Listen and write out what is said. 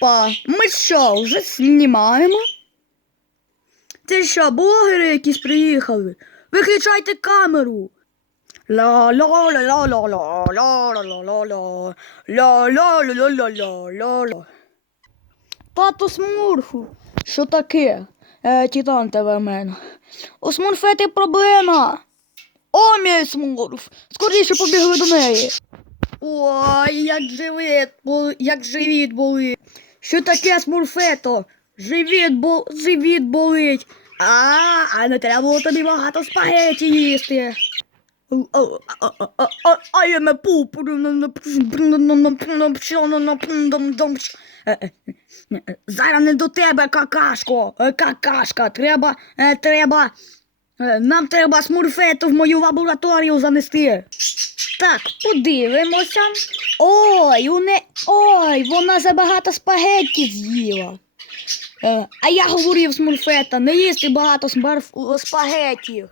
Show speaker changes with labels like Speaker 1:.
Speaker 1: Опа, ми що, вже знімаємо? Це що, блогери якісь приїхали? Виключайте камеру. ла ла ла ла ла ла ла ла ла ла ла ла ла ла ла ла ла ла Тато Смурфу, що таке? Е, Титан тебе в мене. У Смурфети проблема. О, мій Смурф, скоріше побігли до неї. Ой, як живіт, як живіт болить. Що таке смурфето? Живіт, бо... живіт болить. А, а не треба було тобі багато спагеті їсти. А я не пуп. Зараз не до тебе, какашко. Е, Какашка. Треба, е, треба. е, Нам треба смурфету в мою лабораторію занести. Так, подивимося. Ой, у не... Ой, вона забагато спагетті з'їла. Е, а я говорив смурфета, не їсти багато спагетті.